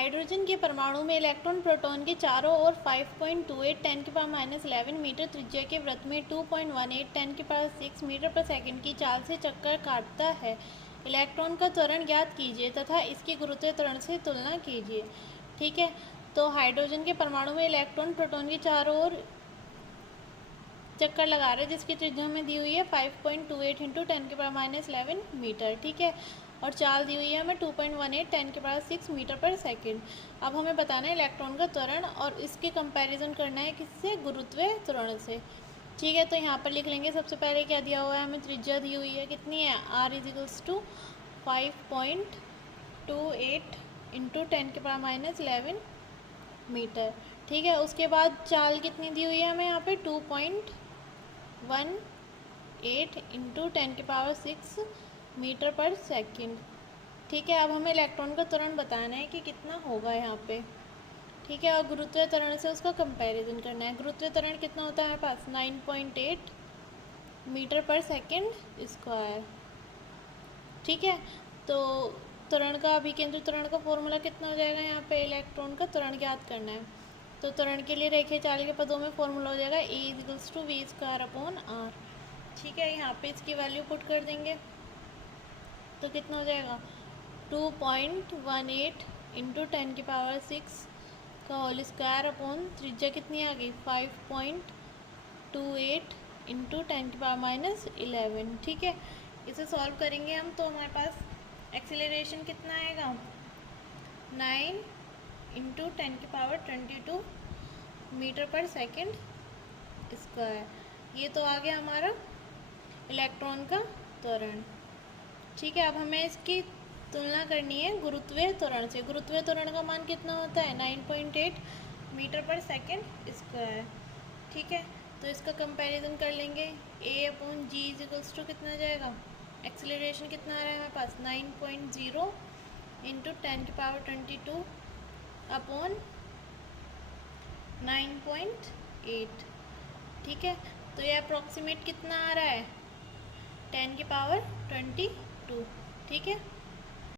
Hydrogen के परमाणु में इलेक्ट्रॉन प्रोटॉन के चारों ओर 5.28 10⁻11 मीटर त्रिज्या के वृत्त में 2.18 10⁻6 मीटर पर सेकंड की चाल से चक्कर काटता है। इलेक्ट्रॉन का त्वरण ज्ञात कीजिए तथा इसकी गुरुत्वीय त्वरण से तुलना कीजिए। ठीक है, तो हाइड्रोजन के परमाणु में इलेक्ट्रॉन प्रोटॉन के चारों ओर चक्कर लगा रहे हैं, जिसकी त्रिज्या हमें दी हुई है 5.28 इंटू 10⁻11 मीटर। ठीक है, और चाल दी हुई है हमें 2.18 10⁻6 मीटर पर सेकंड। अब हमें बताना है इलेक्ट्रॉन का त्वरण और इसके कंपैरिजन करना है किससे, गुरुत्वीय त्वरण से। ठीक है, तो यहाँ पर लिख लेंगे सबसे पहले क्या दिया हुआ है, हमें त्रिज्या दी हुई है कितनी है, r = 5.28 इंटू 10⁻11 मीटर। ठीक है, उसके बाद चाल कितनी दी हुई है हमें यहाँ पे 2.18 इंटू 10⁻6 मीटर पर सेकंड। ठीक है, अब हमें इलेक्ट्रॉन का त्वरण बताना है कि कितना होगा यहाँ पे। ठीक है, और गुरुत्वीय त्वरण से उसका कंपैरिजन करना है। गुरुत्वीय त्वरण कितना होता है हमारे पास 9.8 मीटर पर सेकंड स्क्वायर। ठीक है, तो त्वरण का अभिकेंद्रित त्वरण का फॉर्मूला कितना हो जाएगा, यहाँ पे इलेक्ट्रॉन का त्वरण ज्ञात करना है। तो त्वरण के लिए रेखीय चाल के पदों में फॉर्मूला हो जाएगा E = v²/r। ठीक है, यहाँ पे इसकी वैल्यू पुट कर देंगे तो कितना हो जाएगा 2.18 इंटू 10⁻6 का होल स्क्वायर अपॉन त्रिज्या कितनी आ गई 5.28 इंटू 10⁻11। ठीक है, इसे सॉल्व करेंगे हम तो हमारे पास एक्सीलरेशन कितना आएगा 9 इंटू 10⁻22 मीटर पर सेकंड स्क्वायर। ये तो आ गया हमारा इलेक्ट्रॉन का त्वरण। ठीक है, अब हमें इसकी तुलना करनी है गुरुत्वीय त्वरण से। गुरुत्वीय त्वरण का मान कितना होता है 9.8 मीटर पर सेकंड स्क्वायर। ठीक है, तो इसका कंपैरिजन कर लेंगे A/g = कितना जाएगा, एक्सीलरेशन कितना आ रहा है हमारे पास 9.0 इंटू 10⁻22 अपॉन 9.8। ठीक है, तो ये अप्रॉक्सीमेट कितना आ रहा है 10⁻22। ठीक है।